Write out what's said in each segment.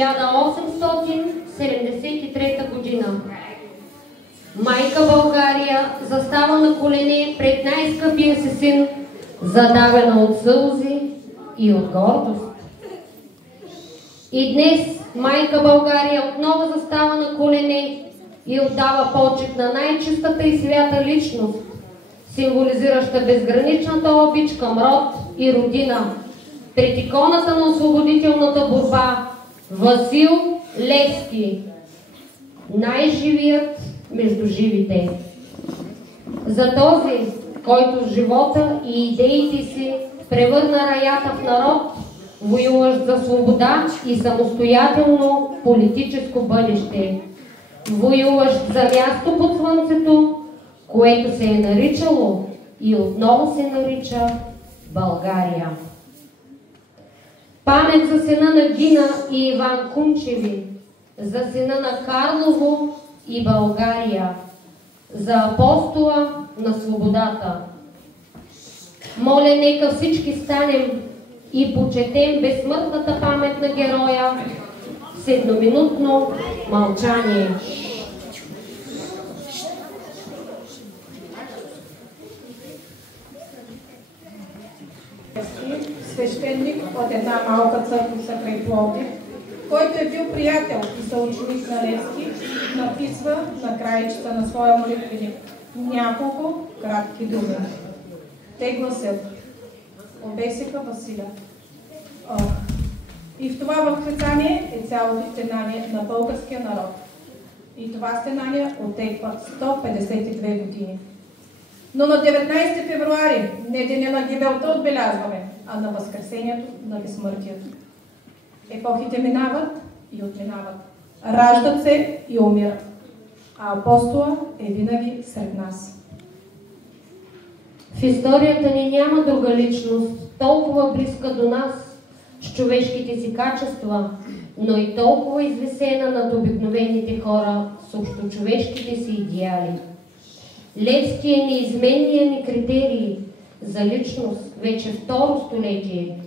1873 година. Майка България застава на колене пред най-скъпия си син, задавена от сълзи и от гордост. И днес майка България отново застава на колене и отдава почет на най-чистата и свята личност, символизираща безграничната обич към род и родина, пред иконата на освободителната борба Васил Левски, най-живият между живите. За този, който с живота и идеите си превърна раята в народ, воюващ за свобода и самостоятелно политическо бъдеще, воюващ за място под слънцето, което се е наричало и отново се нарича България. Памет за сина на Гина и Иван Кунчеви, за сина на Карлово и България, за апостола на свободата. Моля, нека всички станем и почетем безсмъртната памет на героя с едноминутно мълчание. Свещеник от една малка църква край Пловдив, който е бил приятел и съученик на Левски, написва на краищата на своя молитвеник няколко кратки думи. Те гласят: обесиха Василя. И в това възклицание е цялото стенание на българския народ. И това стенание отеква 152 години. Но на 19 февруари не деня на гибелта отбелязваме, а на възкресението на безсмъртието. Епохите минават и отминават. Раждат се и умират. А апостола е винаги сред нас. В историята ни няма друга личност, толкова близка до нас, с човешките си качества, но и толкова извисена над обикновените хора с общочовешките си идеали. Левски е неизменният ни критерий за личност вече второ столетие,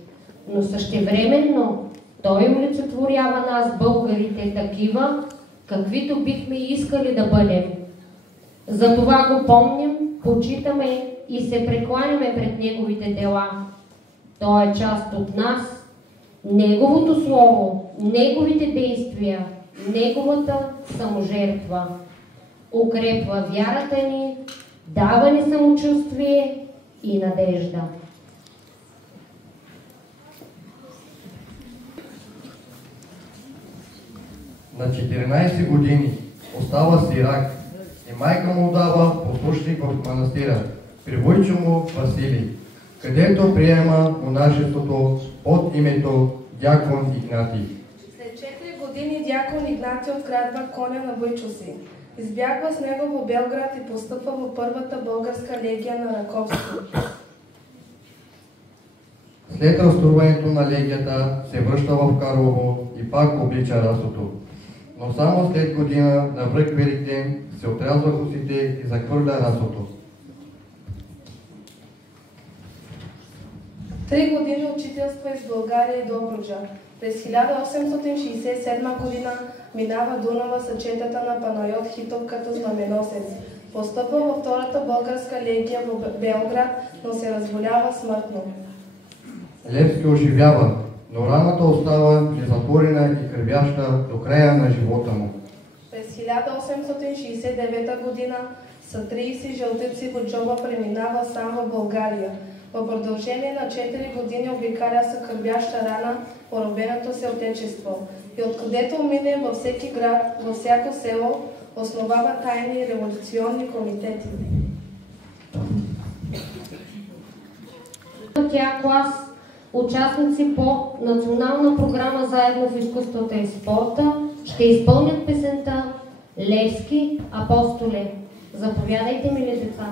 но същевременно той олицетворява нас, българите, такива, каквито бихме искали да бъдем. Затова го помним, почитаме и се прекланяме пред неговите дела. Той е част от нас, неговото слово, неговите действия, неговата саможертва. Укрепва вярата ни, дава ни самочувствие и надежда. На 14 години остава сирак и майка му дава послушник в манастира, при войчо му Василий, където приема монашеството под името Дякон Игнатий. След 4 години дякон Игнатий открадва коня на войчо си. Избягва с него в Белград и постъпва в първата българска легия на Раковски. След разтурването на легията се връща в Карлово и пак облича расото. Но само след година на връх Великден се отрязва косите и захвърля расото. 3 години учителства из България и Добруджа. През 1867 година минава Дунава с четата на Панайот Хитов като знаменосец. Постъпва във втората българска легия в Белград, но се разболява смъртно. Левски оживява, но раната остава незатворена и кървяща до края на живота му. През 1869 година с 30 жълтици в джоба преминава сам в България. В продължение на 4 години обикаля с кървяща рана поробеното си отечество. И откъдето мине във всеки град, във всяко село, основава тайни революционни комитети. Тя клас участници по национална програма Заедно в изкуствата и спорта ще изпълнят песента Левски апостоле. Заповядайте, мили деца.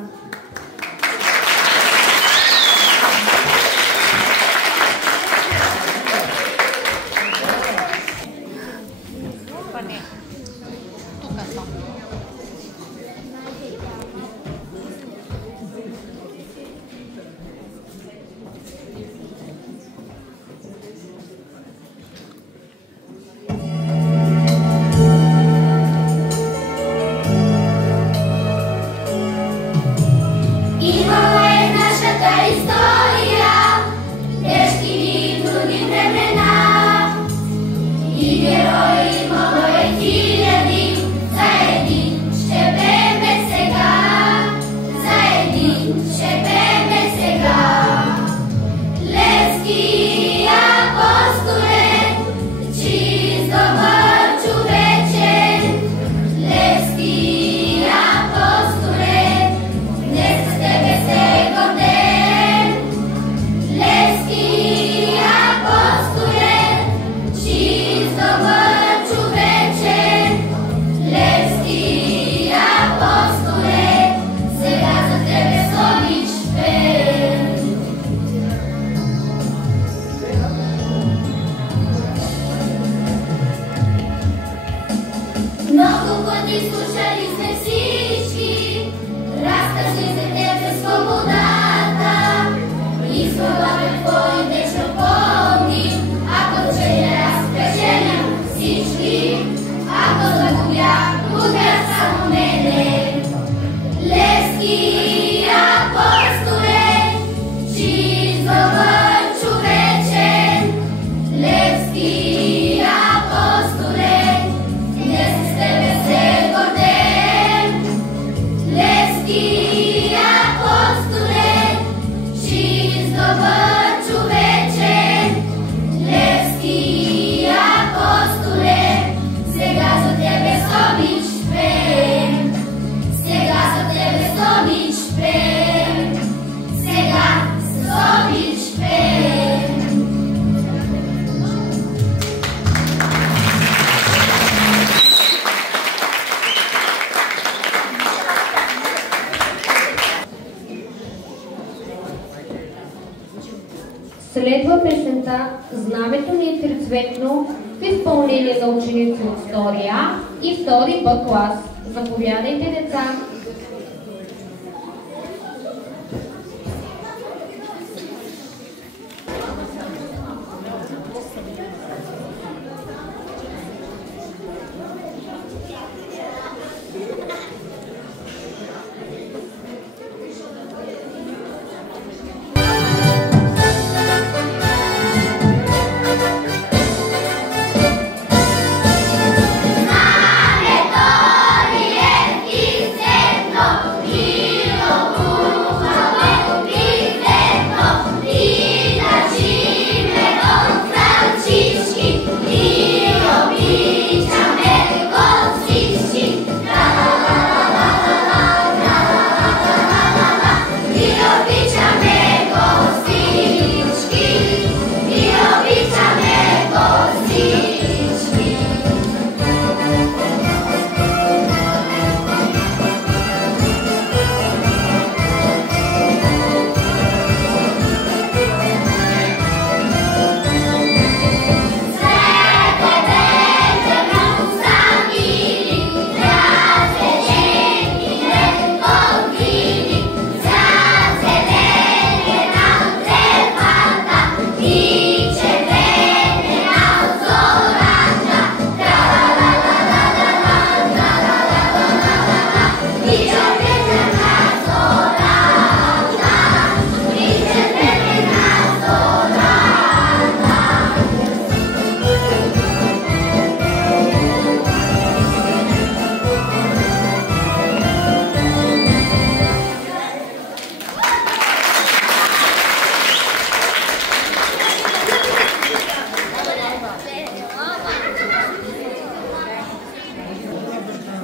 Следва песента "Знамето ни е трицветно" в изпълнение на ученици от 2 А и 2 Б клас. Заповядайте, деца!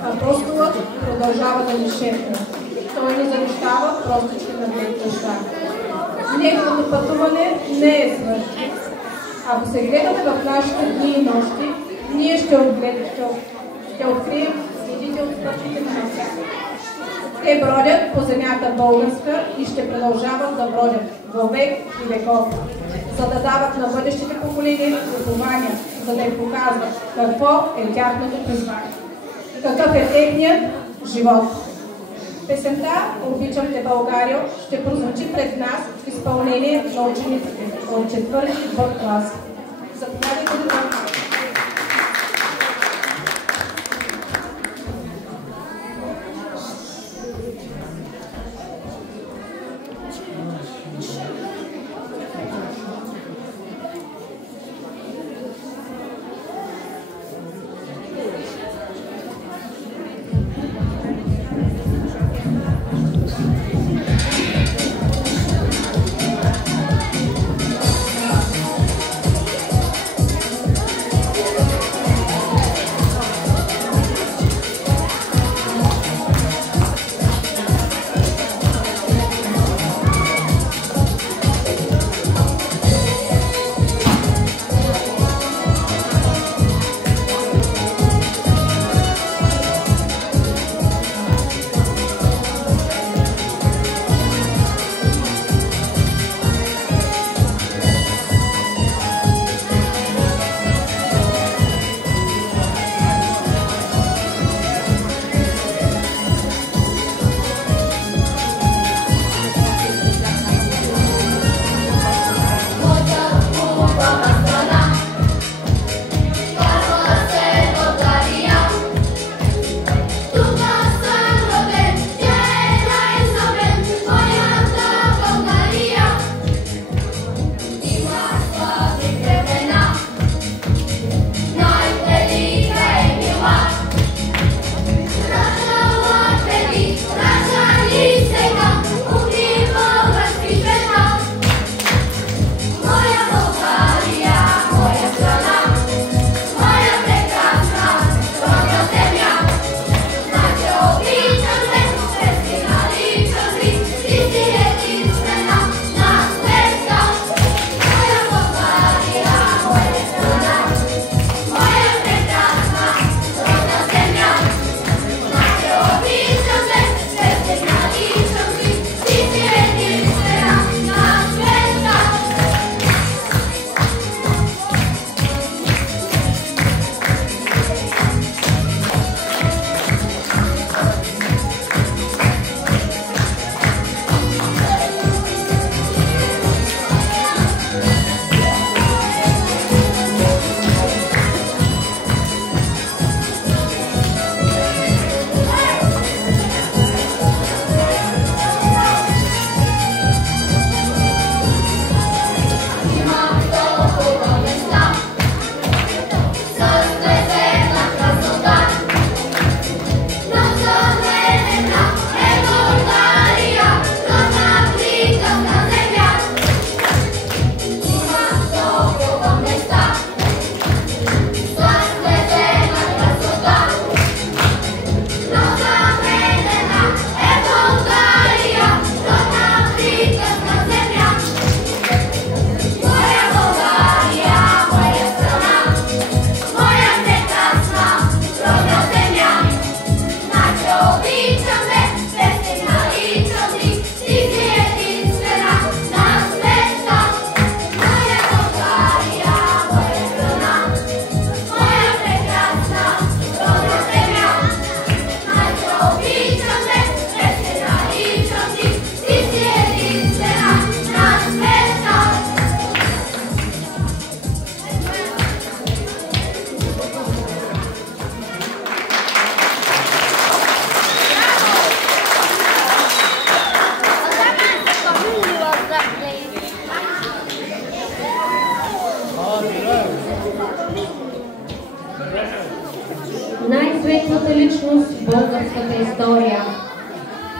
Апостолът продължава да ни шепне. Той ни завещава простички на неща. Неговото пътуване не е свършено. Ако се гледате в нашите дни и нощи, ние ще открием следите от стъпките на навсякъде. Те бродят по земята българска и ще продължават да бродят във век и веков, за да дават на бъдещите поколения упования, за да им показват какво е тяхното призвание. Какъв е техният живот. Песента "Обичам те, Българио" ще прозвучи пред нас в изпълнение на учениците от 4 Б клас. Заповядайте да бъдете.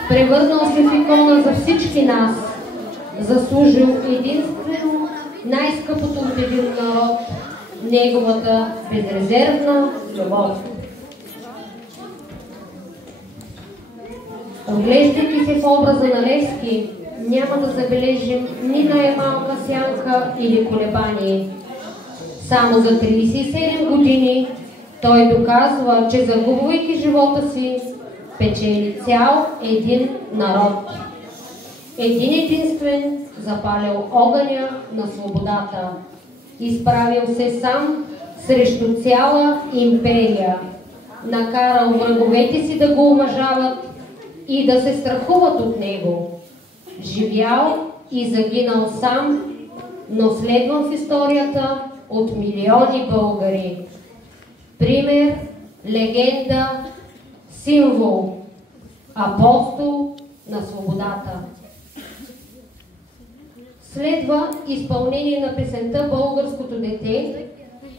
превърнал се в икона за всички нас, заслужил единствено най-скъпото от един народ, неговата безрезервна любов. Оглеждайки се в образа на Левски, няма да забележим ни най-малка сянка или колебание. Само за 37 години той доказва, че загубвайки живота си, печели цял един народ. Един единствен запалял огъня на свободата. Изправил се сам срещу цяла империя. Накарал враговете си да го уважават и да се страхуват от него. Живял и загинал сам, но следван в историята от милиони българи. Пример, легенда, символ, апостол на свободата. Следва изпълнение на песента "Българското дете"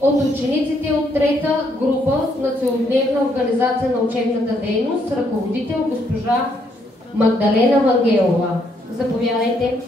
от учениците от трета група на целодневна организация на учебната дейност, ръководител госпожа Магдалена Вангелова. Заповядайте.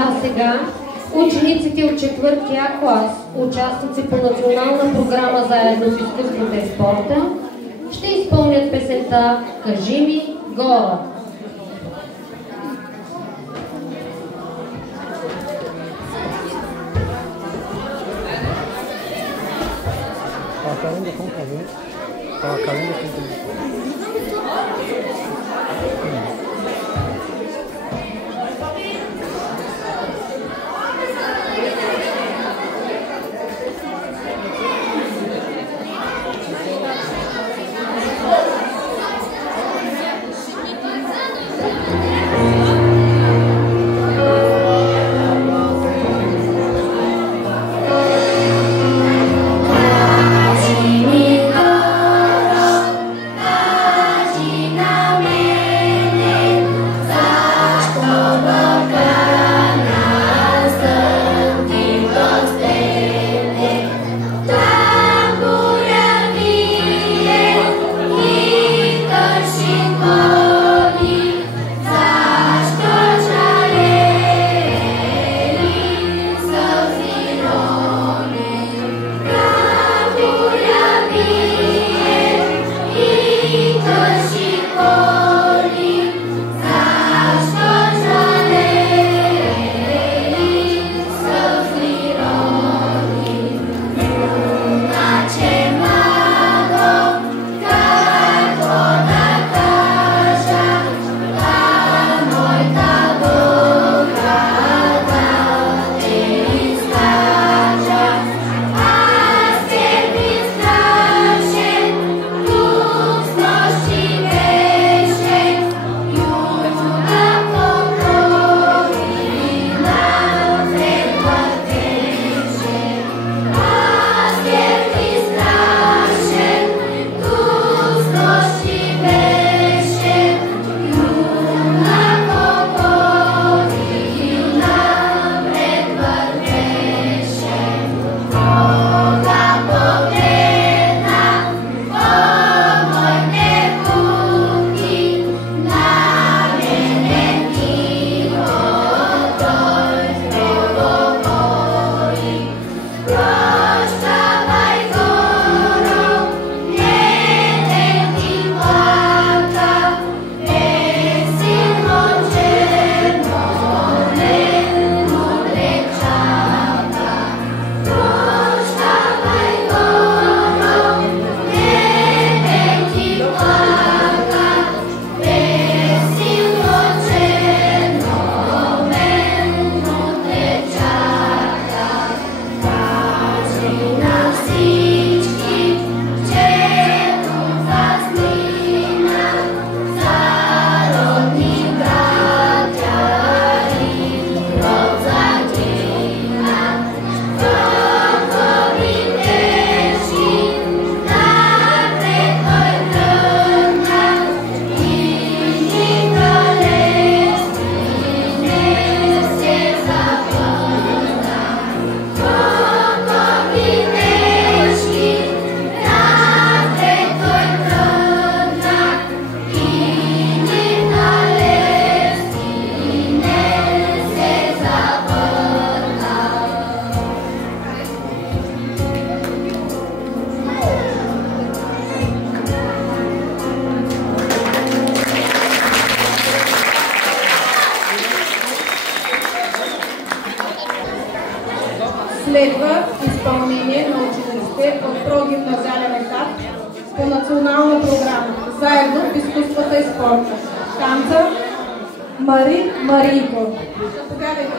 А сега учениците от 4-я клас, участници по национална програма заедно с изкуството и спорта, ще изпълнят песента "Кажи ми, Гора". Следва изпълнение на учениците от прогимназиален етап по национална програма заедно в изкуствата и спорта. Танца Марийко. Заповядайте. Mariko.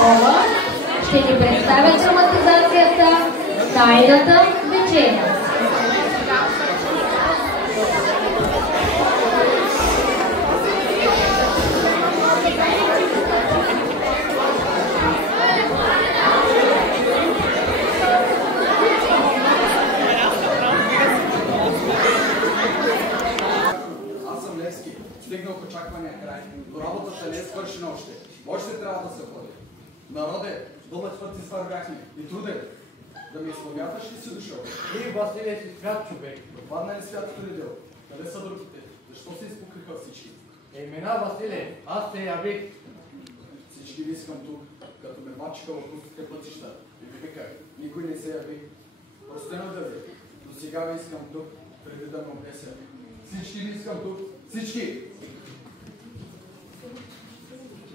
Никола ще ни представя драматизацията Тайната вечеря. Стигнал в очаквания край, но работата не е свършена още. Още трябва да се ходи. Народе, дома твърти свъргахме и труде. Да ме изповядаш ли си дошъл? Ти, Василе, си свят човек. Пропадна ли святото недел? Къде са другите? Защо се изпокриха всички? Емена, Василе, аз се явих. Всички ви искам тук, като ме мачиха в пустите пътища. И ви виках, никой не се яви. Простено да ви. До сега ви искам тук, преди да ме обнеся. Всички ви искам тук. Всички!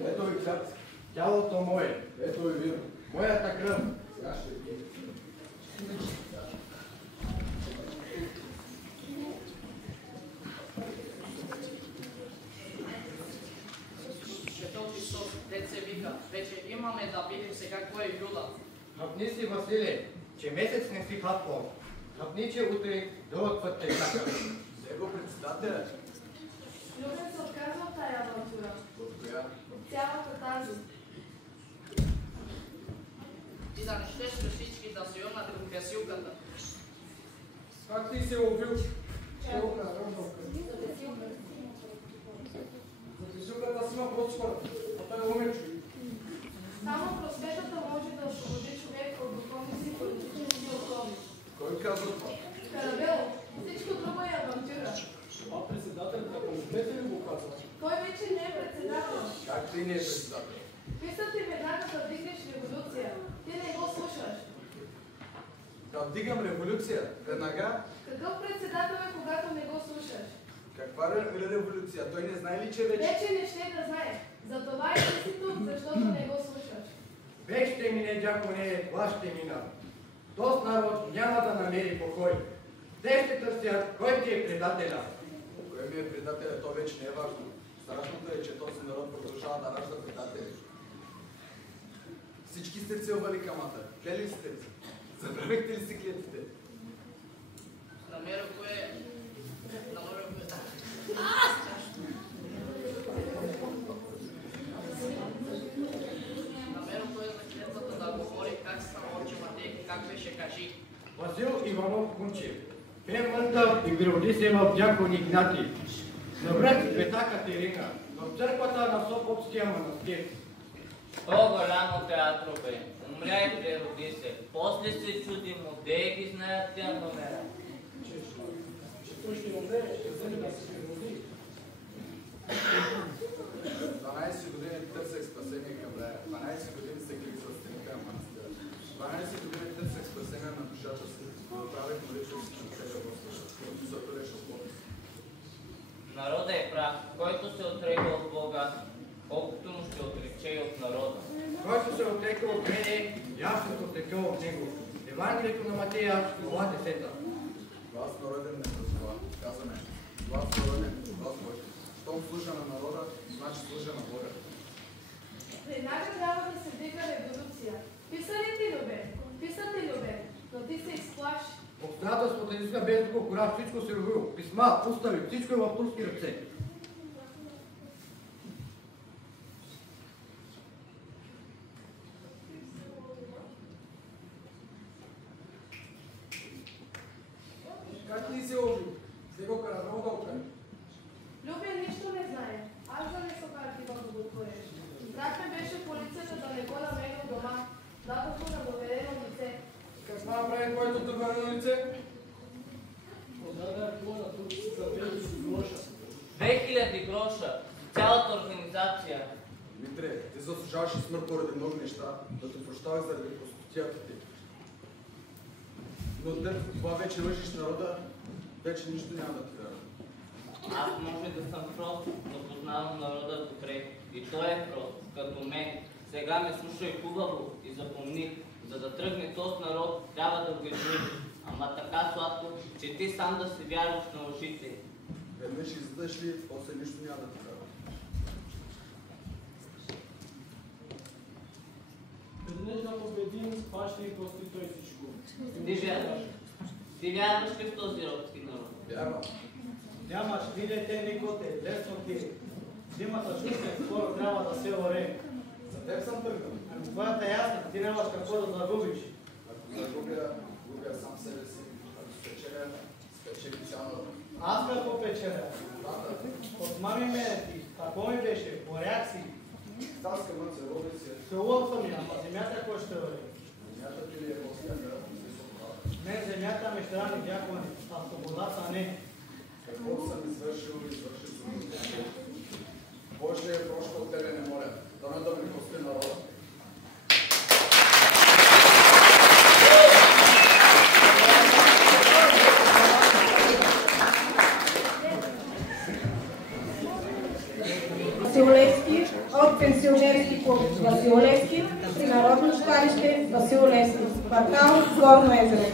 Ето ви хляб. Тялото мое, Ето ви вино. моята кръв. Сега ще ви. Светът Христос, дет се вика, вече имаме да видим сега кой е Юда. Хапни си, Василе, че месец не си хапвал. Хапни, че утре друг път те чака. Него председателя. Любен се отказва от тая авантура. От коя? От цялата тази. И да не щеш ли всички да се юрнат в гасилката. Как ти се убил? За тежуката си има прочпа. Това е момиче. Само просветата може да освободи човек от духовни си политически окови. Кой казва това? Каравело, всичко друго е авантюра. А председателят на комитета ли го казва? Той вече не е председател. Как ти не е председател? Писат ти веднага да вдигнеш революция. Ти не го слушаш. Да вдигам революция? Веднага? Какъв председател е, когато не го слушаш? Каква революция? Той не знае ли, че вече... Вече не ще да знае. Затова и си тук, защото не го слушаш. Вежте мине, дяконе, плащте мина. Този народ няма да намери покой. Те ще търсят кой ти е предателя. Кой ми е предателя, то вече не е важно. Страшното е, че този народ продължава да ражда предатели. Всички сте целвали камата. Клели сте се. Забравихте ли си клетите? Намерил кое... Намерил кое... Намерил кое за клетвата да говори как се научи Матейки, как беше кажи. Васил Иванов Кунчев. Бе мъдър и гроди се в дякон Игнати. Навред света Катерина, в църквата на Сопотския манастир. То голямо театро бе. Умря и прероди се. После се чудим, де ги знаят тя номера. Че той ще умре, ще вземе да се прероди. 12 години търсех спасение към Лея. 12 години се крих за стени към манастира. 12 години търсех спасение на душата си. Направих молитва си към целия Господ, който затвореше Бога. Народът е прав, който се отреква от Бога, колкото му ще отрече и от народа. Който се отрека от мене, и аз ще се отрека от него. Евангелието на Матея, глава 10. Глас народен не прозова. Казваме. Глас народен, глас Божи. Щом служа на народа, значи служа на Бога. Веднага трябва да се вдига революция. Писа ли ти, Любе? Писа ти, Любе, но ти се изплаши. Обстоятелството не иска без друго кора, всичко се рови. Писма, устави, всичко е в турски ръце. Как ти се убил? Сега Каравел да окаже. Любе нищо не знае. Аз занесох архива да го отвориш. Брат ме беше полицията да не го намери у дома. Дадох го на доверено лице. Какво направи твоето доверено лице? 2000 гроша, цялата организация. Дмитре, ти заслужаваш и смърт поради много неща, да те прощавах заради простотията ти. Но това вече лъжиш народа, вече нищо няма да ти вярва. Аз може да съм прост, но познавам народа добре. И той е прост, като мен. Сега ме слушай хубаво и запомни, за да тръгне този народ, трябва да го измислиш. Ама така сладко, че ти сам да се вярваш на лъжите. Веднъж излъжеш ли, после нищо няма да ти вярва. един спаща и прости той всичко. Ти вярваш ли в този робски народ? Вярвам. Нямаш, видите, никоте, лесно ти. Зимата чука и скоро трябва да се оре. За теб съм тръгнал. Това е ясно, ти нямаш какво да загубиш. Ако загубя сам себе си. Ако спечеля, спечели цяло. Аз какво печеля? Отмами ме ти, какво ми беше, поряк си. Таска ме целувай си. Целувам съм я, ама земята кой ще оре? Земята ти ли е по-скъпа? Не, земята ми ще рани дякони, а свободата не. Каквото съм извършил съм. Боже, просто от тебе не моля. Дано да ми прости народа. Васил от пенсионерски клуб Васил Левски при Народно читалище Васил Левски, квартал Горно езеро.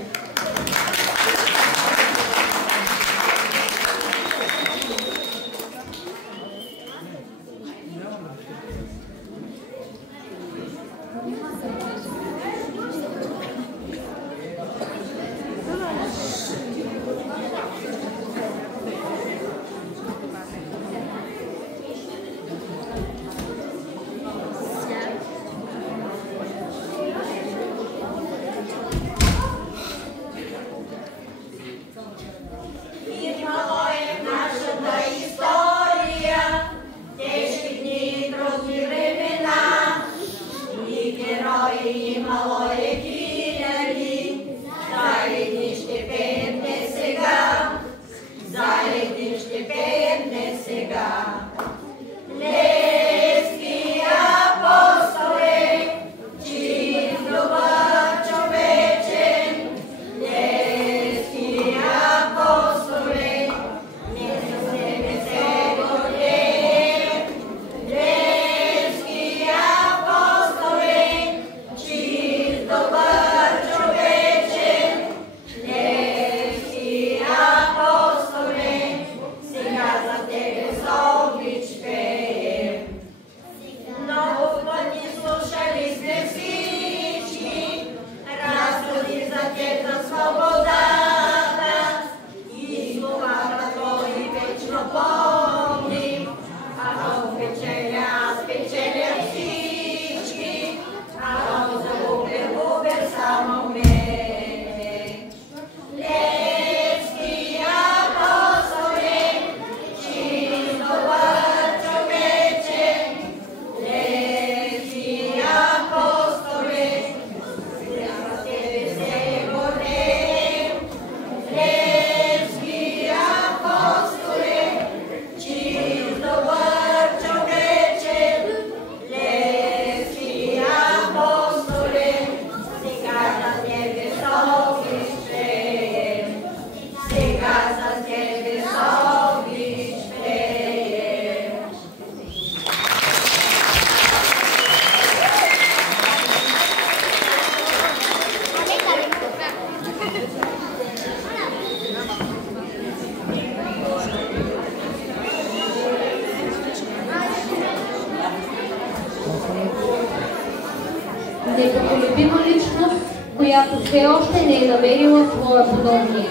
Непоколебима личност, която все още не е намерила своя подобник.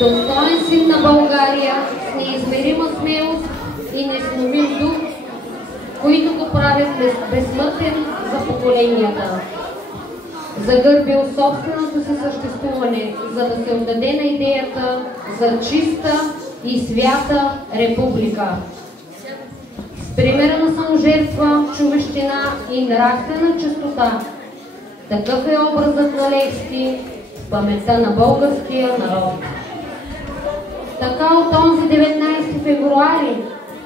Достоен син на България с неизмерима смелост и несновим дух, които го правят безсмъртен за поколенията. Загърбил собственото си съществуване, за да се отдаде на идеята за чиста и свята република. С примера на саможертва, човещина и нравствена чистота, такъв е образът на Левски в паметта на българския народ. Така от онзи 19 февруари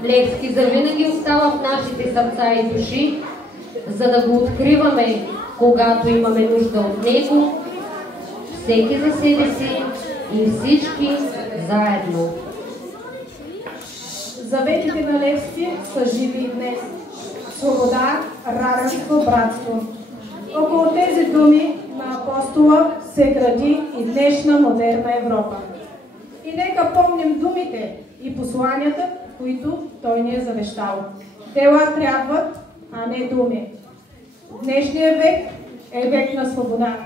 Левски завинаги остава в нашите сърца и души, за да го откриваме, когато имаме нужда от него, всеки за себе си и всички заедно. Заветите на Левски са живи и днес. Свобода, равенство, братство. Около тези думи на апостола се гради и днешна модерна Европа. И нека помним думите и посланията, които той ни е завещал. Дела трябват, а не думи. В днешния век е век на свобода.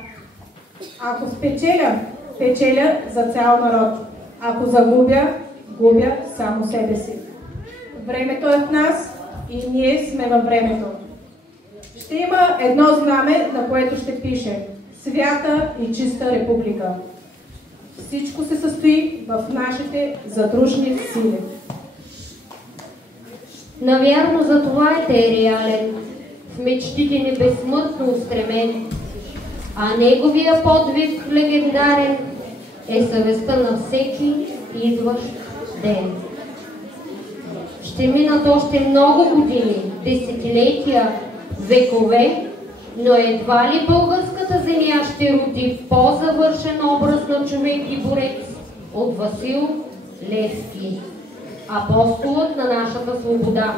Ако спечеля, печеля за цял народ. Ако загубя, губя само себе си. Времето е в нас и ние сме във времето. Ще има едно знаме, на което ще пише Свята и чиста република. Всичко се състои в нашите задружни сили. Навярно за това е те реален, в мечтите ни безсмъртно устремен, а неговия подвиг легендарен е съвестта на всеки идващ ден. Ще минат още много години, десетилетия, векове, но едва ли българската земя ще роди по-завършен образ на човек и борец от Васил Левски, апостолът на нашата свобода.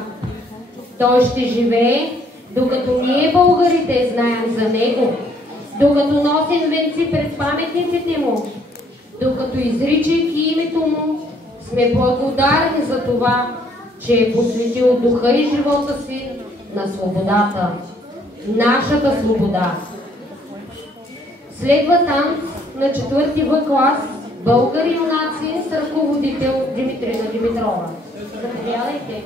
Той ще живее, докато ние българите знаем за него, докато носим венци пред паметниците му, докато изричайки името му сме благодарни за това, че е посветил духа и живота си на свободата. Нашата свобода. Следва танц на 4-ти В клас българи юнаци с ръководител Димитрина Димитрова. Заповядайте.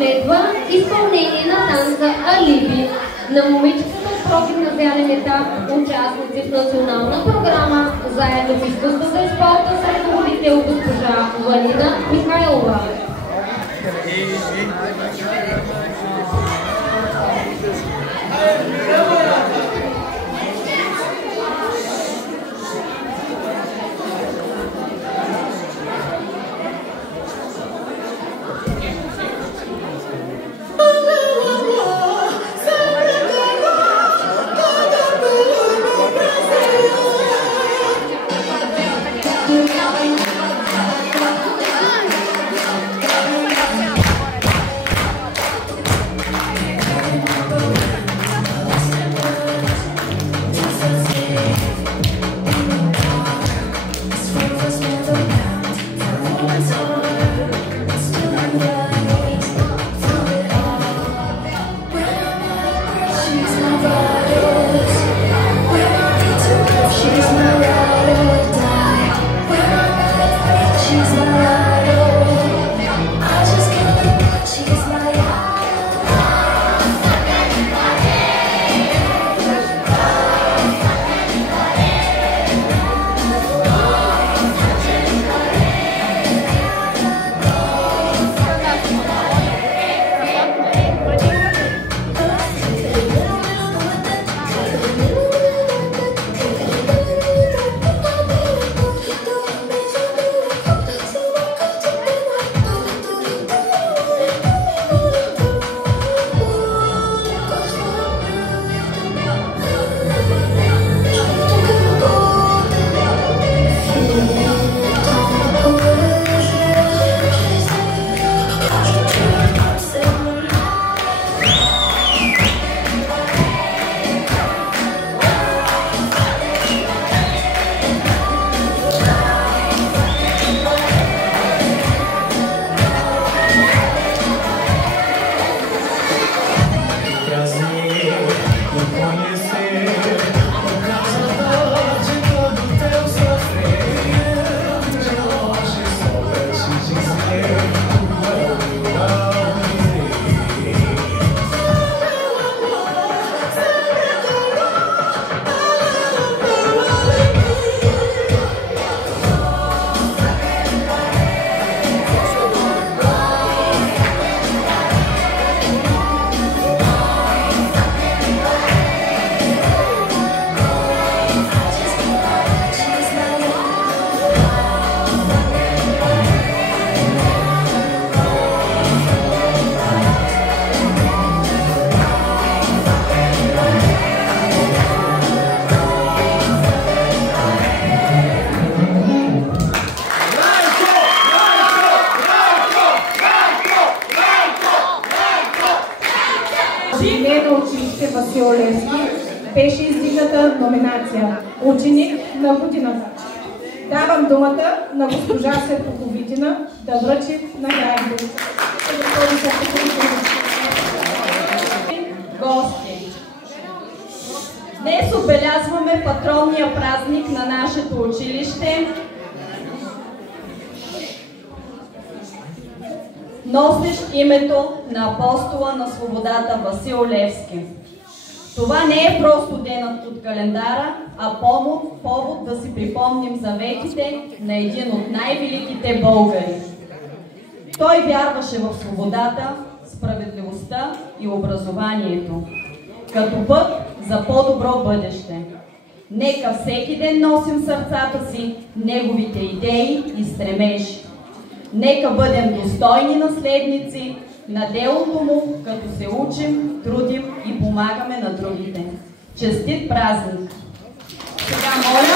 Следва изпълнение на танца Алиби на момичетата от прогимназиален етап, участници в национална програма, заедно с изкуството и спорта с ръководител госпожа Валина Михайлова. Васил Левски беше издигната номинация „Ученик на годината“. Давам думата на госпожа Светоповитина да връчи наградите. Гости! Днес отбелязваме патронния празник на нашето училище, носещ името на апостола на свободата Васил Левски. Това не е просто денът от календара, а повод да си припомним заветите на един от най-великите българи. Той вярваше в свободата, справедливостта и образованието, като път за по-добро бъдеще. Нека всеки ден носим в сърцата си неговите идеи и стремежи. Нека бъдем достойни наследници на делото му, като се учим, трудим и помагаме на другите. Честит празник! Сега моля